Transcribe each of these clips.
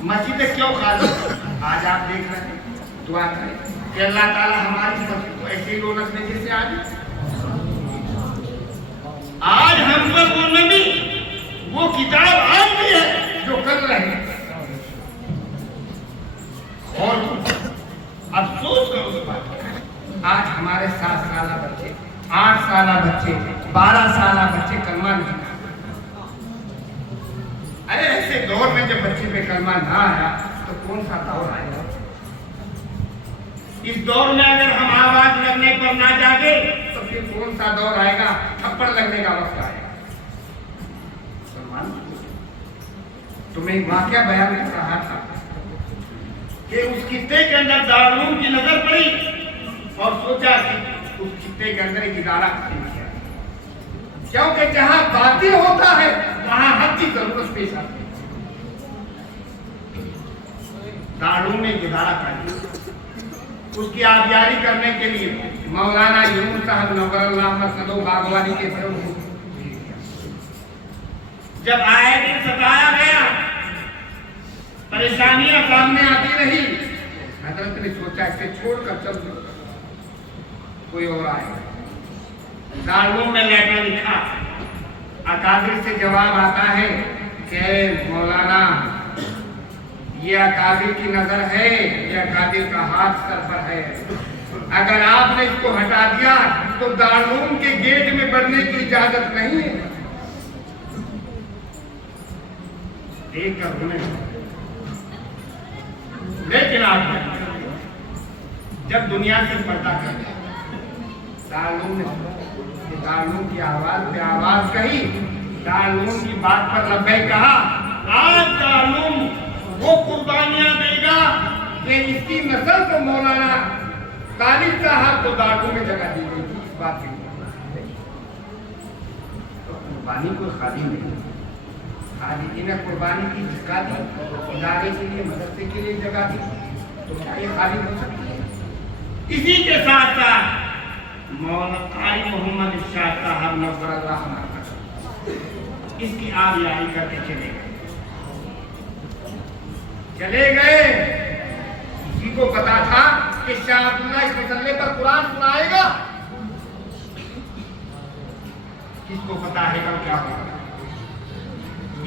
मस्जिद क्यों खाली? आज आप देख रहे हैं, दुआ करें कि अल्लाह ताला हमारी मस्जिद को ऐसे ही रौनक में जैसे आज हम पर वो नबी वो किताब आज भी है जो कर रहे हैं। और अफसोस करो उस बात का, आज हमारे 7 साल बच्चे, 8 साल बच्चे, 12 साल बच्चे कलमा नहीं खाते। अरे ऐसे दौर में जब बच्चे पे कलमा ना आया तो कौन सा दौर आएगा? इस दौर में अगर हम आवाज लगने पर ना जागे तो फिर कौन सा दौर आएगा? थप्पड़ लगने का वक्त आएगा। सलमान, तुम्हें एक वाकया बयान कर रहा था कि उस किस्से के अंदर दारूम की नजर पड़ी और सोचा कि उस किस्से के अंदर एक इदारा खत्म किया, क्योंकि जहां बातिल होता है वहां हक की जरूरत पेश आती है। दारूम ने इदारा कर उसकी आबियारी करने के लिए मौलाना यूनुस साहब नवरल्लाह मसदो बागवानी के प्रमुख जब आए दिन सताया गया, परेशानियां सामने आती रही, हजरत ने सोचा इसे छोड़कर चल दो, कोई और आएगा। दारूम में लेटर लिखा, अकाबिर से जवाब आता है कि मौलाना ये अकाबिर की नजर है, ये अकाबिर का हाथ सर पर है, अगर आपने इसको हटा दिया तो दारूम के गेट में बढ़ने की इजाजत नहीं है। देखकर उन्हें, लेकिन आप जब दुनिया से पर्दा कर दारूम ने दारूम की आवाज पे आवाज कही, दारूम की बात पर लब्बैक कहा। आज दारूम वो कुर्बानियां देगा कि इसकी नस्ल को मौलाना तालिब साहब को दारू में जगह दी गई थी। इस बात की तो कुर्बानी कोई खाली नहीं, खाली इन्हें कुर्बानी की जगह दी, इदारे के लिए, मदरसे के लिए जगह दी, तो क्या ये खाली हो सकती है? इसी के साथ साथ मौलाना कारी मोहम्मद शाह साहब नवरल्लाह इसकी आबियारी करके चले गए। किसी को पता था कि शाह अब्दुल्ला इस मसले पर कुरान सुनाएगा? किसको पता है कब क्या होगा?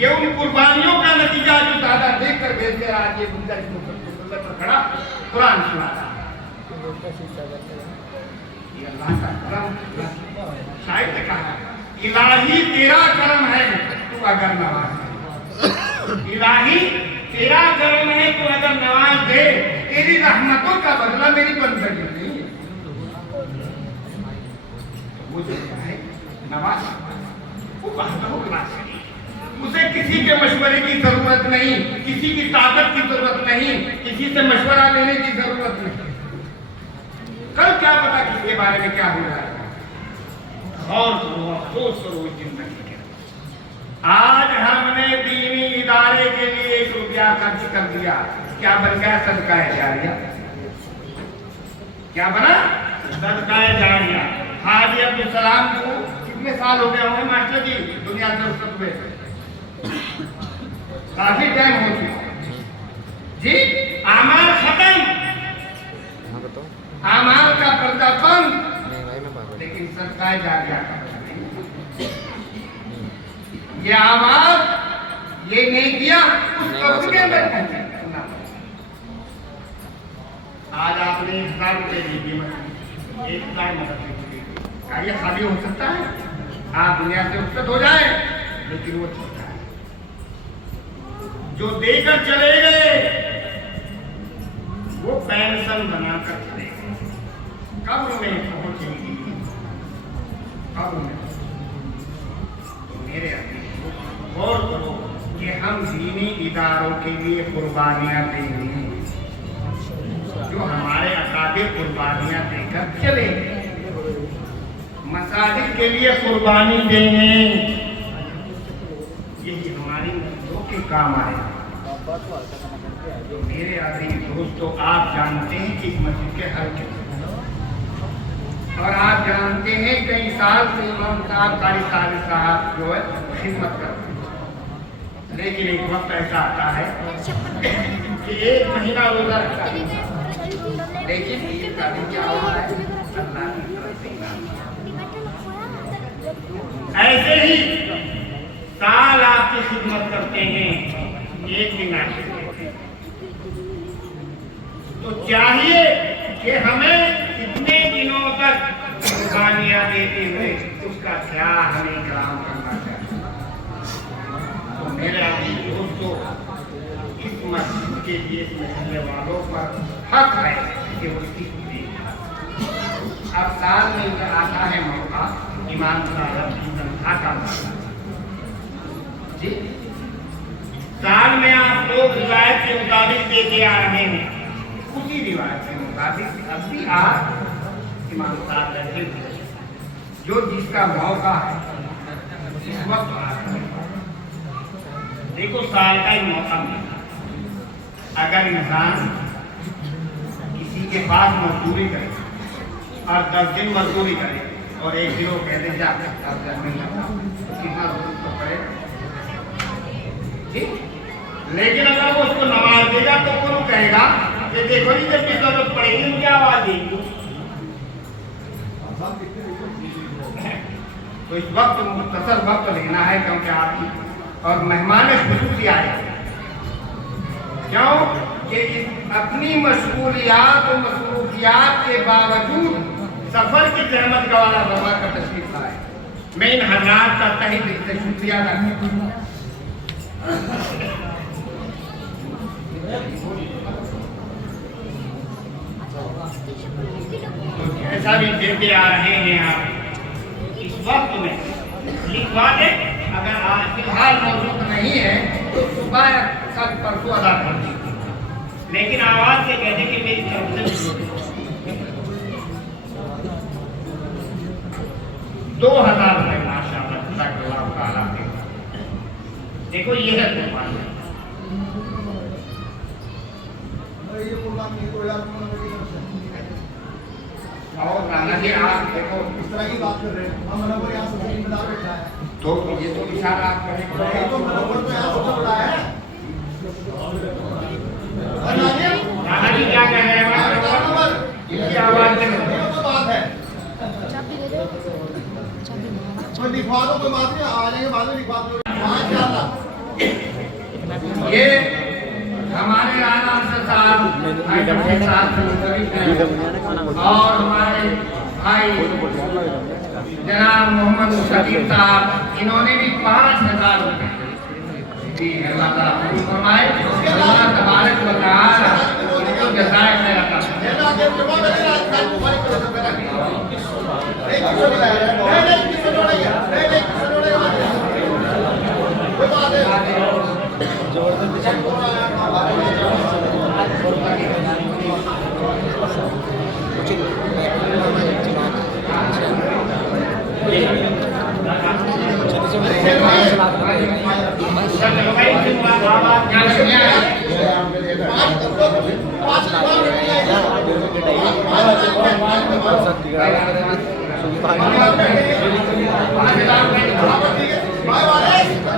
ये उन कुर्बानियों का नतीजा जो दादा देख कर भेजते आज ये बुंदा इस मसले पर खड़ा कुरान सुना रहा है। ये अल्लाह का करम, शायद ने कहा इलाही तेरा करम है तू अगर नवाज दे, इलाही तेरा करम है तू अगर नवाज दे, तेरी रहमतों का बदला मेरी बंदगी नहीं है। वो जो है नवाज वो उसे किसी के मशवरे की जरूरत नहीं, किसी की ताकत की जरूरत नहीं, किसी से मशवरा लेने की जरूरत नहीं। कल क्या पता किसके बारे में क्या हो रहा है? और अफसोस करो जिंदगी के। आज हमने दीनी इदारे के लिए 1 रुपया खर्च कर दिया, क्या बन गया? सदका जारिया। क्या बना? सदका जारिया। हाजी अब्दुल सलाम को कितने साल हो गए होंगे मास्टर जी दुनिया से रुखसत हुए? काफी टाइम हो चुका जी। आमाल खत्म, आमाल का पर्दा बंद, लेकिन सदका जारिया का ये आवाज ये नहीं किया उस कब्र के अंदर पहुंचे। आज आपने 1000 रुपये दी कीमत, 1000 मदद की, क्या ये खाली हो सकता है? आप दुनिया से रुखसत हो जाए, लेकिन वो छोटा है जो देकर चले गए, वो पेंशन बनाकर चले गए। कब्र में पहुंचेगी, कब्र में। तो मेरे गौर करो कि हम दीनी इदारों के लिए कुर्बानियां देंगे, जो हमारे अकाबिर कुर्बानियां देकर चले, मसाजिद के लिए कुर्बानी देंगे, यही हमारी नस्लों के काम आए। मेरे आदमी दोस्तों, आप जानते हैं कि इस मस्जिद के हर के, और आप जानते हैं कई साल से इमाम साहब कारी साहब जो है खिदमत करते हैं, लेकिन एक वक्त ऐसा आता है 1 महीना रोजा रखा है, लेकिन ईद का दिन क्या हुआ है? अल्लाह की तरफ से इनाम। ऐसे ही साल आपकी खिदमत करते हैं, एक दिन आखिर देते हैं। तो चाहिए कि हमें कितने दिनों तक कुर्बानियां देते हुए उसका क्या हमें इकराम करना चाहिए। तो मेरे अभी दोस्तों, इस मस्जिद के लिए रहने वालों पर हक है कि उसकी अब साल में आता है मौका इमाम साहब की तनख्वाह का जी, साल में आप लोग रिवायत के मुताबिक देते आ रहे हैं, उसी रिवायत के मुताबिक अब भी आप इमाम साहब बैठे हुए जो जिसका मौका है इस वक्त आ रहे हैं। देखो साल का ही मौका मिला, अगर इंसान किसी के पास मजदूरी करे और 10 दिन मजदूरी करे और 1 दिन वो कहते जा अब घर में लगा तो कितना दूर तो पड़ेगा। लेकिन अगर वो उसको नवाज देगा तो कौन कहेगा कि देखो जी जब जरूरत पड़ेगी मुझे आवाज देगी। तो इस वक्त मुख्तसर वक्त लेना है क्योंकि आपकी और मेहमान खुसूसी आए, क्यों कि अपनी मशगूलियात और मसरूफियात के बावजूद सफर की जहमत का वाला बाबा का तशरीफ लाए। मैं इन हजरात का तहे दिल से शुक्रिया अदा करता हूं। तो जैसा भी देते आ रहे हैं आप इस वक्त में लिखवा दें, अगर आज फिलहाल मौजूद नहीं है तो सुबह या कल परसों अदा कर दीजिए, लेकिन आवाज से कहते कि मेरी तरफ से 2000 रुपये माशाअल्लाह। देखो ये है कुर्बानी। और नाना जी आप देखो इस तरह की बात कर रहे हैं, हम मनोवर यहाँ सबसे जिम्मेदार बैठा है तो ये तो इशारा आप करें तो मनोवर तो यहाँ सबसे बड़ा है। नाना जी क्या कह रहे हैं? इनकी आवाज में बात है, कोई लिखवा दो, कोई बात नहीं, आ जाएंगे बाद में लिखवा दो। ये हमारे राणा साहब और हमारे भाई जनाब मोहम्मद शकील साहब, इन्होंने भी 5000 रुपये दी है। अल्लाह ताला फरमाए अल्लाह तबारक व तआला इनको जज़ाए खैर अता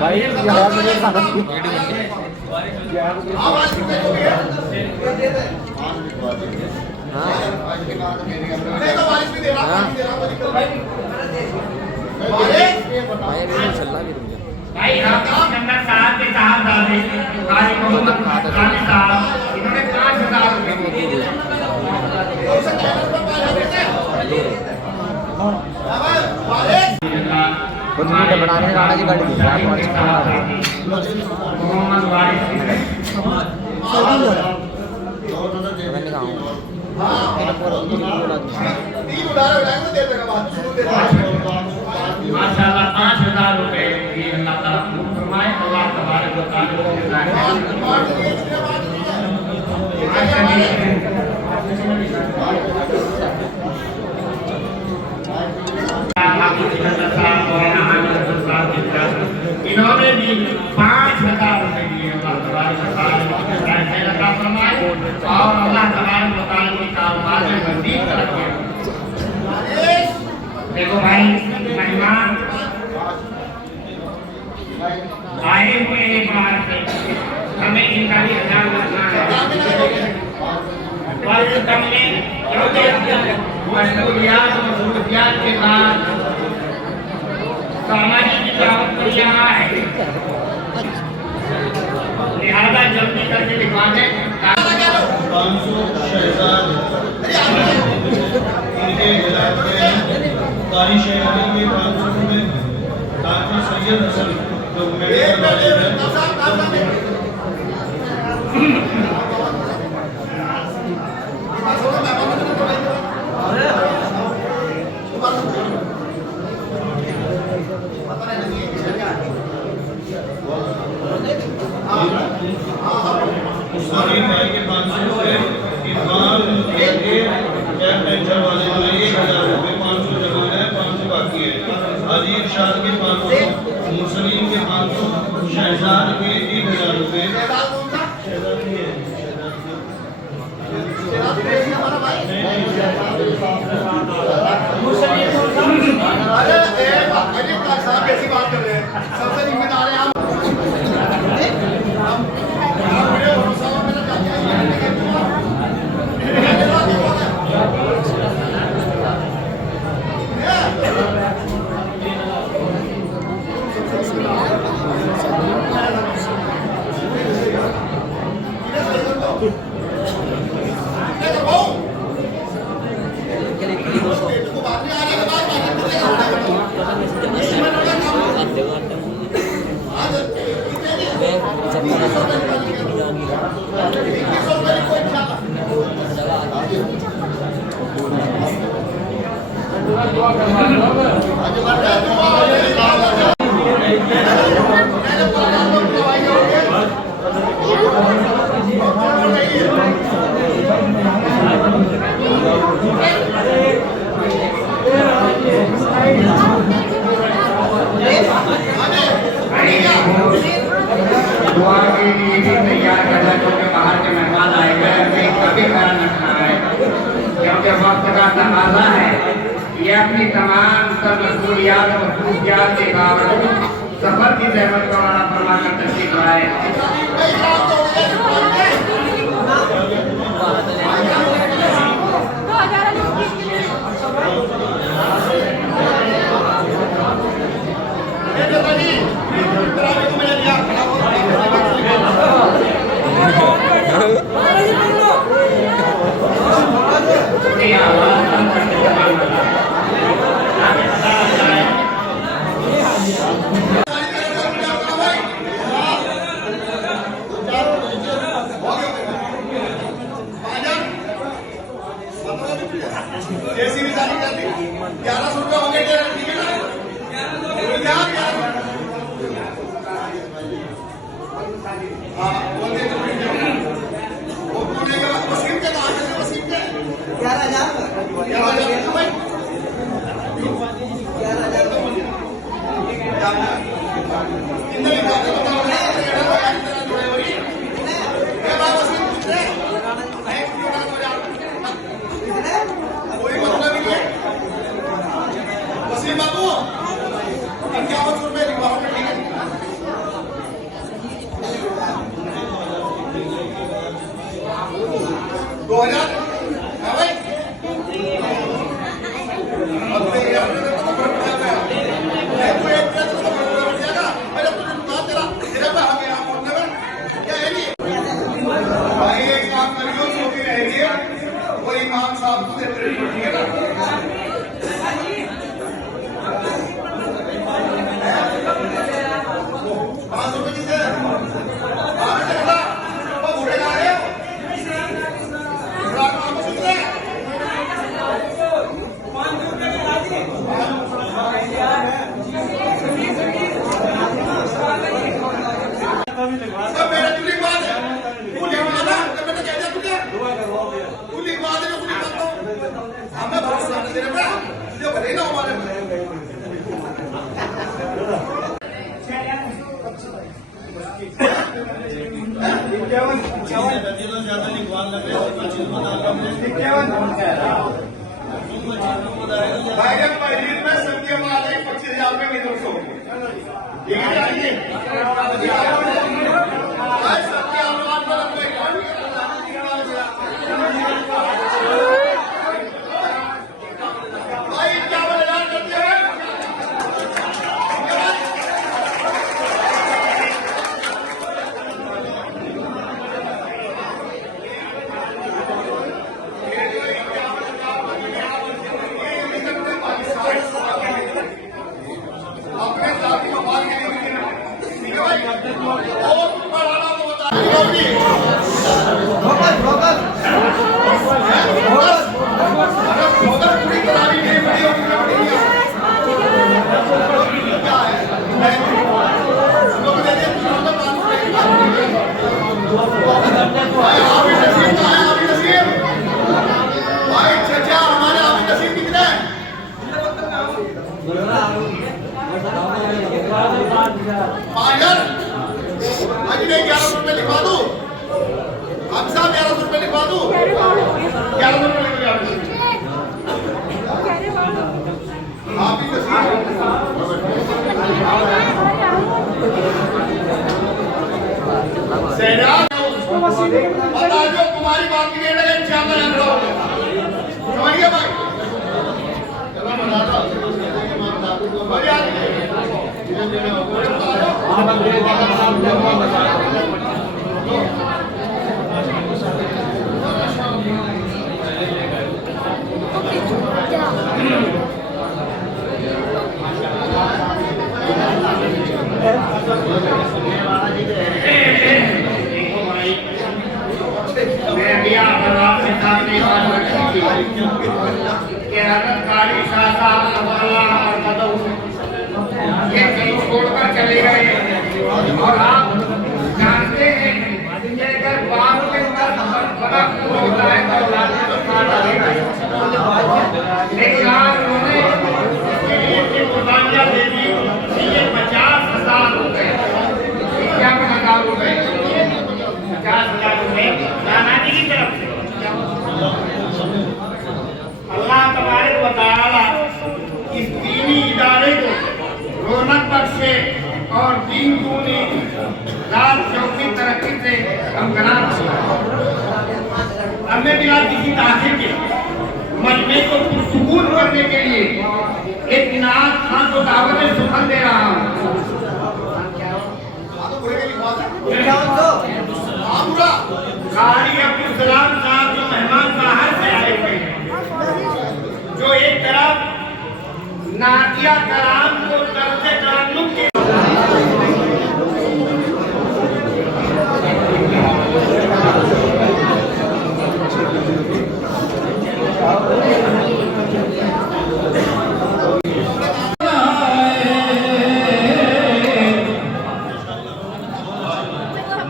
भाई यार मुझे भाई अंदर साहब के साहब दादे भाई मोहम्मद खान साहब इन्होंने 5000 रुपये दिए। कुछ मीठे बनाने में राणा जी गाड़ी दी मोहम्मद वारिस मैंने कहा माशाअल्लाह 5000 रुपये दिए। अल्लाह ताला कबूल फरमाए। अल्लाह तबारक व इन्होंने भी 5000 रुपये दिए। अल्लाह तबारक व तआला फरमाए और अल्लाह तबारक व तआला के कारोबार में मज़ीद तरक्की। देखो भाई मेहमान आए हुए हैं बाहर से, हमें इनका भी ख्याल रखना है। करके लिखवा दें। 500 शहजाद इनके खिलाफ कारी शहरी के 500 रुपये, डॉक्टर सैयद हसन जो मेडिकल वाले हैं मुस्लिम भाई के 500 रुपये, इरफान के बैक पेंशन वाले को 1000 रुपये, 500 जमा है, 500 बाकी है। अजीब शाह के 500, मुस्लिम के 500, शहजाद के 1000 रुपये। कैसी बात कर रहे हैं, सबसे जिम्मेदार है आप। दुआ के लिए भी तैयार करना, क्योंकि बाहर के मेहमान आए गए, कभी ख्याल रखना है, क्योंकि वक्त का तकाजा है। ये अपनी तमाम सब मसूलियात और मसरूफियात के बावजूद सफर की जहमत का वाला फरमा कर तशरीफ लाए। जैसी भी शादी कर दी 1100 रुपये हो गए, ठीक है ना? हाँ बोलते वो पूरे के बाद वसीम के कहा से वसीम के 11,000 भाई 11,000 कितने लिखा था बताओ ना, ये बात वसीम पूछ रहे कोई मतलब नहीं है। वसीम बाबू 51 रुपये लिखवाओ, ठीक है? 2000 हाँ भाई भाई एक काम करियो, सोती रहेगी वो इमाम साहब को देते रहिए, ठीक है ना? 500 रुपये किसे वो बूढ़े गा रहे हो, बुरा काम सुन रहे हैं। 500 रुपये के राजी सब मेरे तू लिखवा दे, तू लिखवा दे, जब मैं तो कह दिया तुझे तू लिखवा दे, तू लिखवा दो, हमें भरोसा नहीं तेरे पे, तुझे भले ना हमारे पे। ज्यादा लिखवान लगे भाई जब पहली में सबके बाद 25,000 रुपये में दोस्तों ठीक है आइए सबके अनुमान पर भाई 51,000 करते हैं। पूरी करारी नहीं पड़ी और क्या पड़ी क्या है लोग दे दे भाई आबी नसीब का है आबी नसीब भाई चाचा हमारे आबी नसीब कितने हैं पागल आज नहीं 1100 रुपए लिखवा दूं हम साहब 1100 रुपए लिखवा दूं 1100 रुपए लिख दिया आप ही नसीब सैराज बता दो तुम्हारी बात की नहीं लगे इंशाल्लाह हम लोग समझ गए भाई चलो बता दो बढ़िया मैं भी आपके सामने बात रखी थी कि हजरत कारी शाह साहब अल्लाह कदम ये कहीं छोड़कर चले गए और आप जानते हैं कि अगर बाप के ऊपर बड़ा खून होता है तो औलाद को खाना देगा लेकिन आज उन्होंने इसके लिए की कुर्बानियां दे दी कि ये 50,000 रुपए क्या 50,000 रुपए 50,000 रुपए नाना जी की तरफ से अल्लाह तबारक व तआला इस दीनी इदारे को रौनक बख्शे और दीन दूनी रात चौकी तरक्की से हमकरार हमने बिना किसी ताखिर के मजमे को पुरसुकून करने के लिए एक इनायत खान को दावत सुखन दे रहा हूँ कारी अब्दुल सलाम साहब जो मेहमान बाहर से आए हुए हैं जो एक तरफ नादिया कलाम को दर्जे ताल्लुक के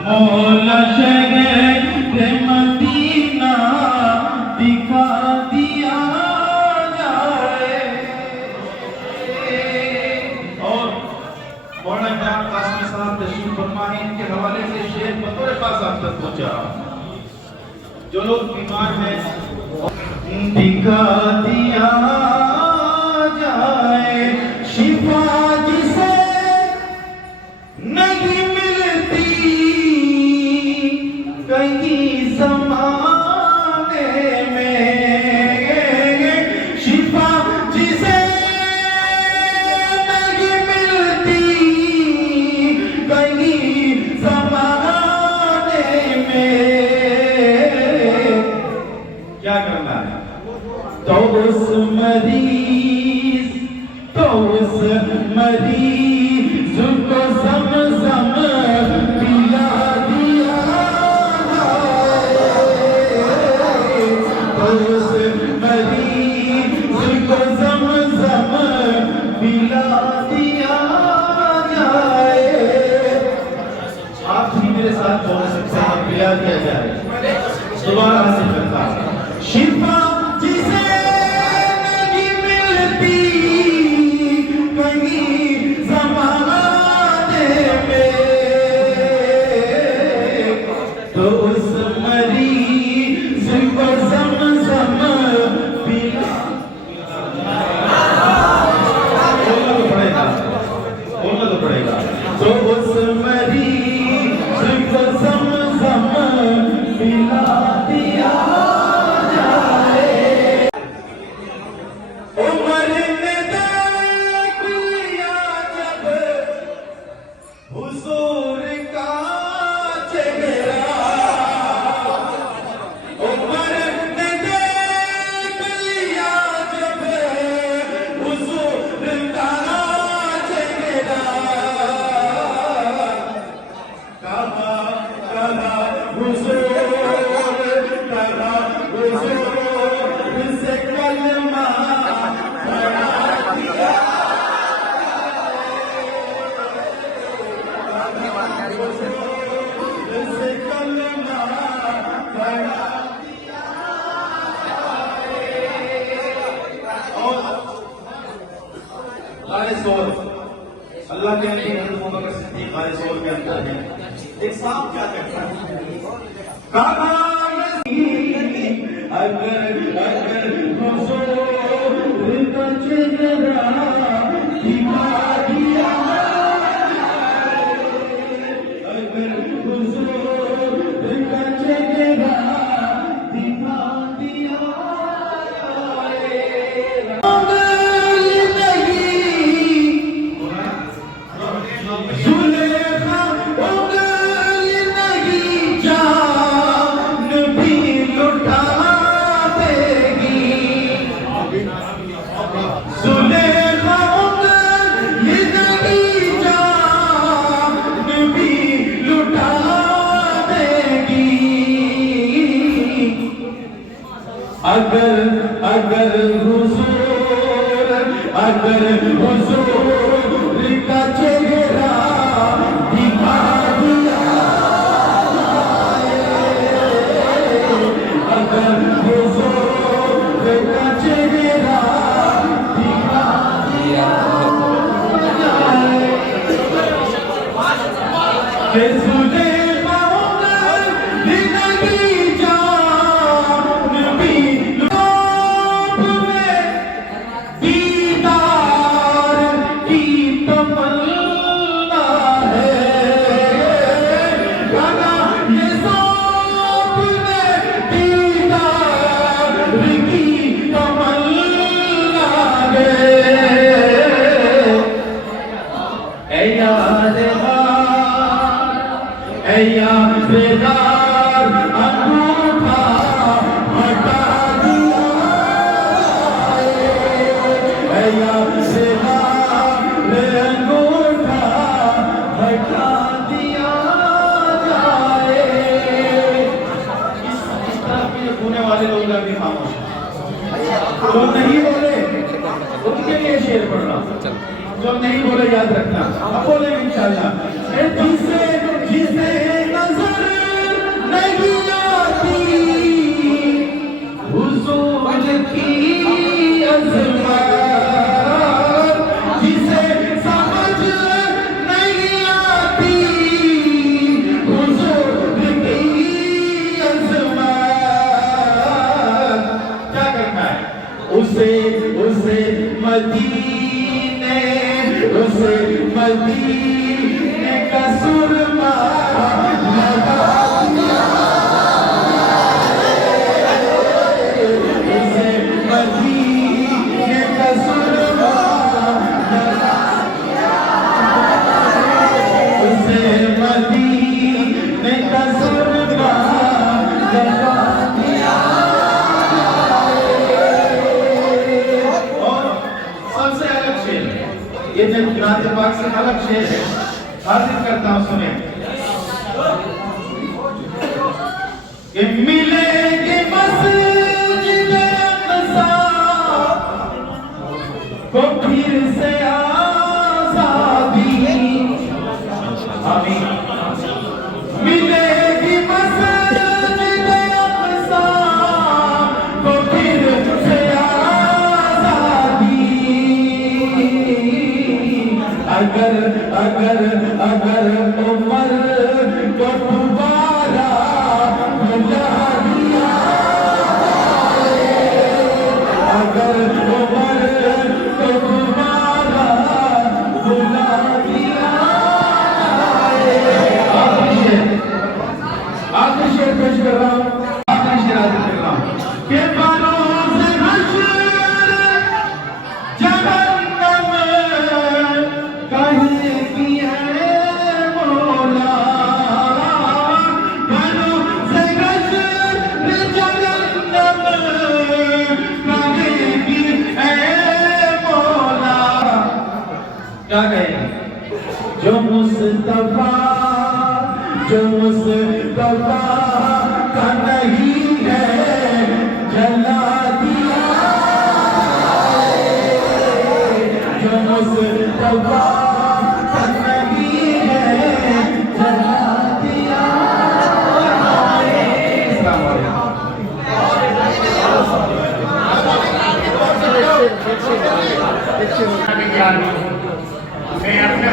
मौला शहर मदीना दिखा दिया जाए और मौलाना कासिम साहब तशरीफ फरमा है इनके हवाले से शेर बतौर खास आप तक पहुंचा जो लोग बीमार हैं दिखा दिया जाए शिफा जिसे नहीं मिलती कहीं ज़माने में शिफा जिसे नहीं मिलती कहीं ज़माने में क्या करना है तो उस मरीज को ज़म-ज़म पिला दिया जाए तो उस मरीज को ज़म-ज़म पिला दिया जाए आप भी मेरे साथ बोल सकते हैं पिला दिया जाए दोबारा से करता शिफा जिसे नहीं मिलती कहीं ज़माने में तो उस मरीज को ज़म-ज़म पिला बोलना तो पड़ेगा तो उस मरीज को ज़म-ज़म पिला दिया हुजूर का चेहरा के अंदर और के अंदर है। एक सांप क्या कहता है? अगर अगर हुजूर का चेहरा दिखा दिया, अगर हुजूर का चेहरा दिखा दिया, जुलेखा उंगली नहीं जान भी लुटा देगी, जुलेखा उंगली नहीं जान भी लुटा देगी, अगर अगर हुजूर का चेहरा दिखा दिया, अगर हुजूर का चेहरा दिखा दिया, सुलेखा उंगली नहीं जान भी दीदार की तमन्ना है, गाना ये सपने दीदार की तमन्ना है। ऐ यादेदार अंगूठा हटा दिया, अंगूठा हटा दिया जाए। इस तरह के होने वाले लोग अभी खामोश हैं, जो नहीं बोले उनके लिए शेर पढ़ रहा हूं, जो नहीं बोले याद रखना, अब बोले इंशाल्लाह। जिसे जिसे नजर नहीं आती हुजूर की अज़मत, जिसे समझ नहीं आती हुजूर की अज़मत, क्या करना है? उसे उसे मदीने का सुरमा लगा दिया, उसे मदीने का सुरमा लगा दिया, उसे मदीने का सुरमा लगा दिया। और सबसे अलग शेर, ये जब कुरान पाक से अलग शेर है, हाजिर करता हूं, सुने। मिलेगी मस्जिद अक़सा को फिर से आज़ादी, आमीन। मिलेगी मस्जिद अक़सा को फिर से आज़ादी, अगर अगर अगर उमर को दोबारा बुला दिया, अगर उमर को दोबारा बुला दिया, आखिरी शेर पेश कर रहा हूँ, आखिरी शेर हाजिर कर रहा हूँ कि बरोज़ हश्र जहन्नम कहेगी है मौला, बरोज़ हश्र जहन्नम कहेगी है मौला, क्या कहेगी? जो मुस्तफा का नहीं है जला दिया, जो मुस्तफा का नहीं है जला दिया। मैं अपने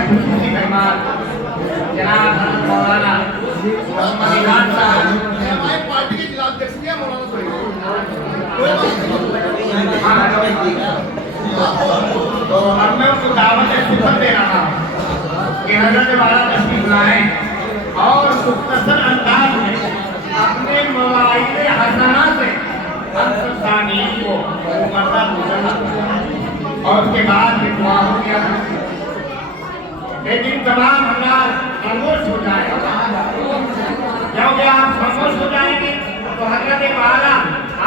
तो अब मैं उसको दावत सुखद दे रहा हूँ कि हजरत वाला तशरीफ लाएं और मुख्तसर अंदाज में अपने मवाइद हसना से अंसानी को मर्दा पूछना और उसके बाद में दुआ हो गया। लेकिन तमाम हजरात खामोश हो जाएगा, क्योंकि आप खामोश हो जाएंगे तो हजरत वाला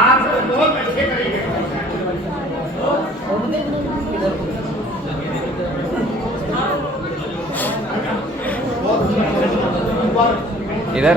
आपको बहुत अच्छे तरीके से इधर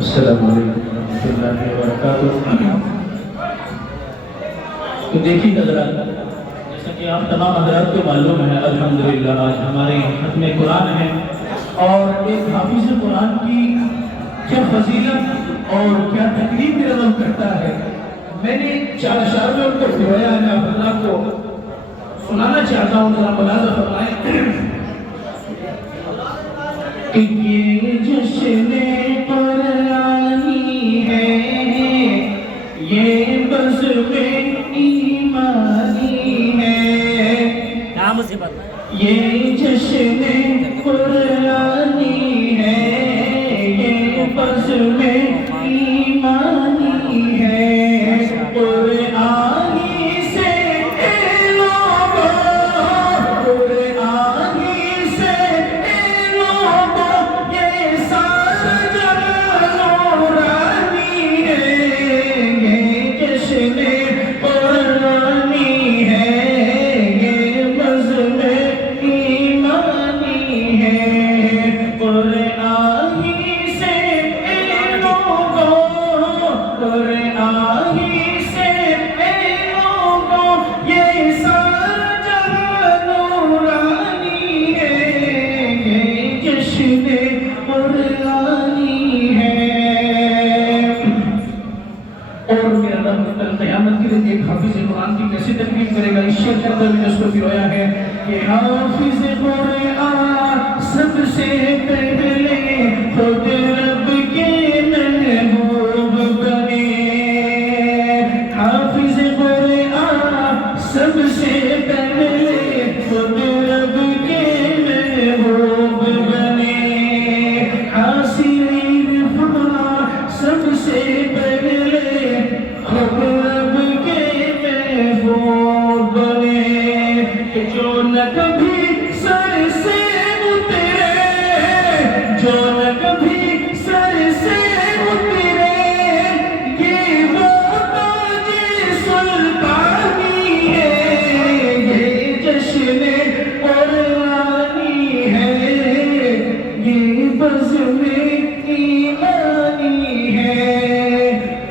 अस्सलाम वालेकुम रहमतुल्लाहि व बरकातुहू। तो देखिए हज़रात, जैसा कि आप तमाम हज़रात को मालूम है, अल्हम्दुलिल्लाह आज हमारे खत्म कुरान है और एक हाफिज़ कुरान की क्या फजीलत और क्या तकलीफ निर्भर करता है। मैंने 4 अशआर में उनको फिराया है, मैं अल्लाह को सुनाना चाहता हूँ, जरा मुलाज़ा फरमाएं कि ये जश्न कुरानी है, ये बज़्म ईमानी है, ये जश्न कुरानी है, ये बज़्म ईमानी है। कुरानी से लोगों, कुरानी से लोगों, ये सारा जहां नूरानी है, ये जश्न कुरानी है, ये बज़्म ईमानी है। कुरानी से लोगों, कुरानी से लोगों, ये सारा जहां नूरानी है, ये जश्न कुरानी है। और मेरा रब कल क़यामत के दिन एक हाफिज़ कुरान की कैसे तकलीफ करेगा, इस शेर के अंदर मैंने उसको फिरोया है कि हाफिज़ कुरान सबसे पहले खुद रब के महबूब बने। हाफिज़ कुरान सबसे पहले खुद रब के महबूब बने। हासिल इरफान सबसे पहले खुद रब के महबूब बने। जो न कभी सर से उतरे, जो न कभी सर से उतरे, ये वो ताज सुल्तानी है, ये जश्न कुरानी है, ये बज़्म ईमानी है।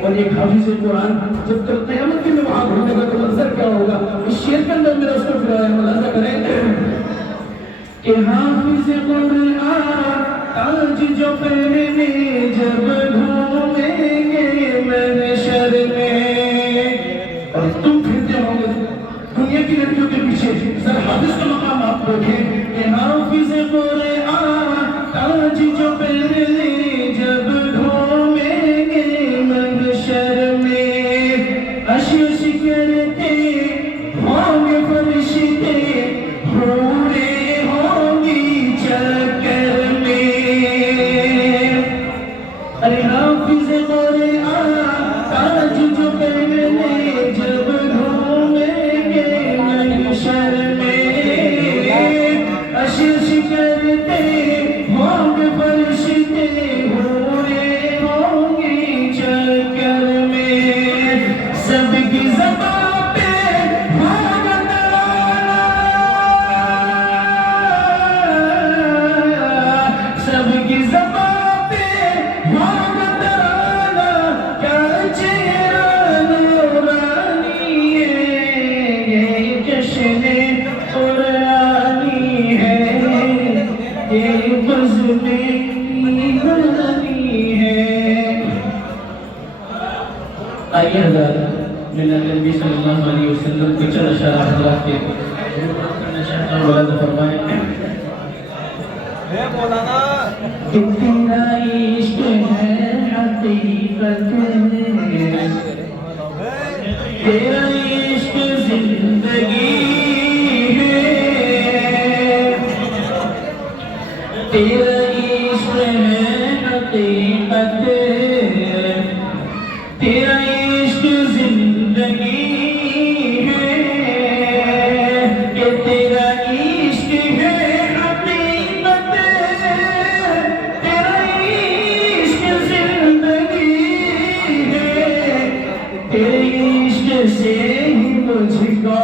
और एक हाफिज़ कुरान जब कल क़यामत के में वहाँ घूमेगा तो मंजर क्या होगा, इस शेर के अंदर मेरा उसको फिराया, मुलाज़ा करें कि हाफिज़ कुरान ताज जो पहने जब घूमेंगे महशर में। और तुम फिरते होंगे दुनिया की लड़कियों के पीछे, जरा हाफिज़ का मकाम आप देखें कि हाफिज़ कुरान ताज जो पहने जब घूमेंगे महशर में। अशश करते होंगे फरिश्ते, हूरें होंगी चक्कर में। अरे हाफिज़ कुरान ताज जो पहने जब घूमेंगे महशर में। अशश करते होंगे फरिश्ते, हूरें होंगी चक्कर में। सबकी ज़बां पे होगा तराना, सबकी ज़बां पे होगा तराना, क्या चेहरा नूरानी है, ये जश्न आइए हज़रात नबी सल्लल्लाहु अलैहि वसल्लम के चंद इशारा हज़रात के करना चाहता हूँ। वला फरमाए है मौलाना कि तेरा इश्क है हकीकत तेरा इश्क जिंदगी है तेरा इश्क है हकीकत तेरा इश्क जिंदगी है कि तेरा इश्क है हकीकत तेरा इश्क जिंदगी है तेरे इश्क से ही मुझको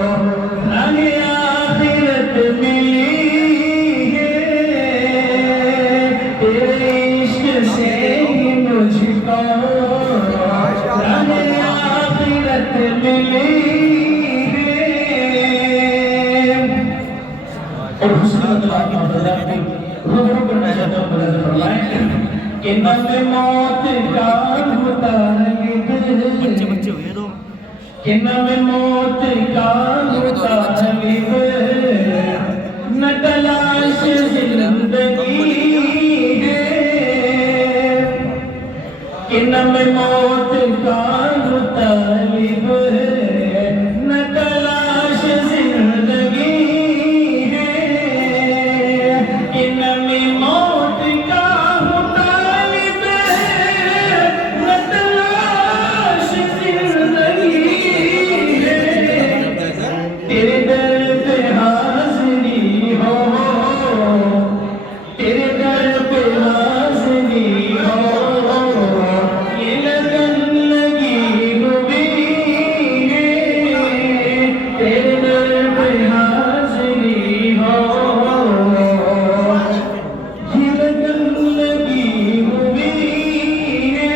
राह आखिरत मिली है तेरे इश्क से ही मुझको राह आखिरत मिली है। और हुस्न अखलाक में हज़रत को रूबरू करना चाहता हूँ। वला फरमाए कि नम मौत का मुतालिब कि नम मौत का मुतालिब न तलाश जिंदगी है कि नम मौत का मुतालिब न तलाश जिंदगी है कि नम मौत का मुतालिब न तलाश जिंदगी है तेरे दर पे हाज़िरी हो तेरे दर पे हाज़िरी हो ये लगन लगी हुई है तेरे दर पे हाज़िरी हो ये लगन लगी हुई है।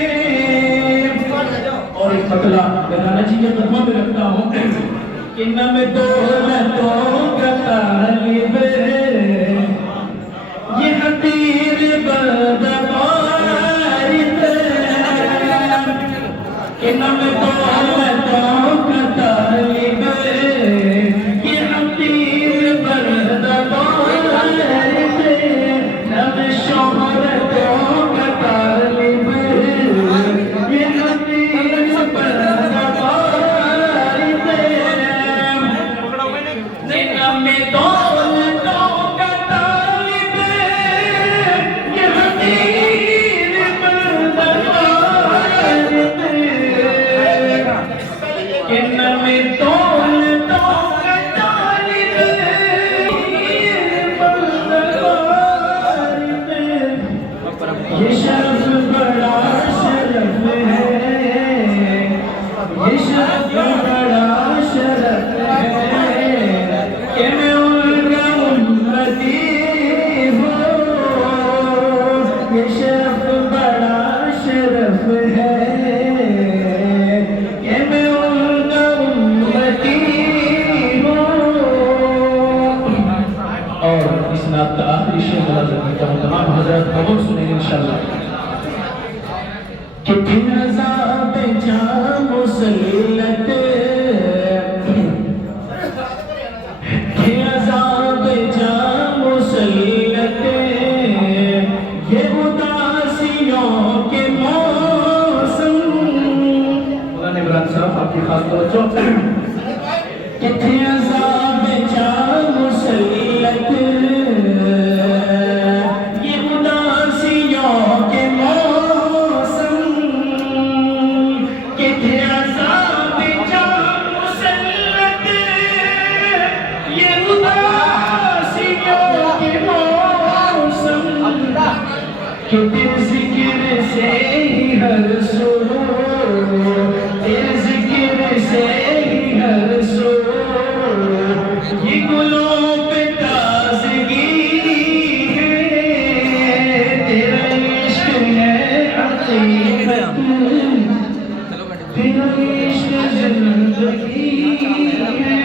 और एक पतला गजाना जी के कदमों में रखता हूँ कि नम दौलतों का तालिब ये हतीर बदबारित कि नम दौलतों का तालिब ये हतीर बदबारित नम शोहरतों का तालिब ये हतीर बदबारित नम दौलतों का तालिब ये हतीर बदबारित कि नम दौलतों का तालिब बदबारित ये शर्फ बड़ा शर्फ है ये शर्फ बड़ा शर्फ है कि मैं उनका उम्मती हूँ ये शर्फ बड़ा शर्फ है कि मैं उनका उम्मती हूँ। और इस नात का आखिरी शेर मुलाज़म करता हूँ। तमाम हज़रात कबूल सुनेंगे इंशाअल्लाह कि फिर अज़ाब जाम मुसल्लत फिर अज़ाब जाम मुसल्लत ये उदासियों के मौसम मौलाना इमरान साहब आपकी खास तवज्जो कि फिर अज़ाब जाम मुसल्लत ये उदासियों के मौसम कि फिर अज़ाब जाम मुसल्लत ये उदासियों के मौसम कि तेरे ज़िक्र से ही हर सो तेरे ज़िक्र से ही हर सो ये गुलों पे ताज़गी है तेरा इश्क है हकीकत तेरा इश्क जिंदगी है।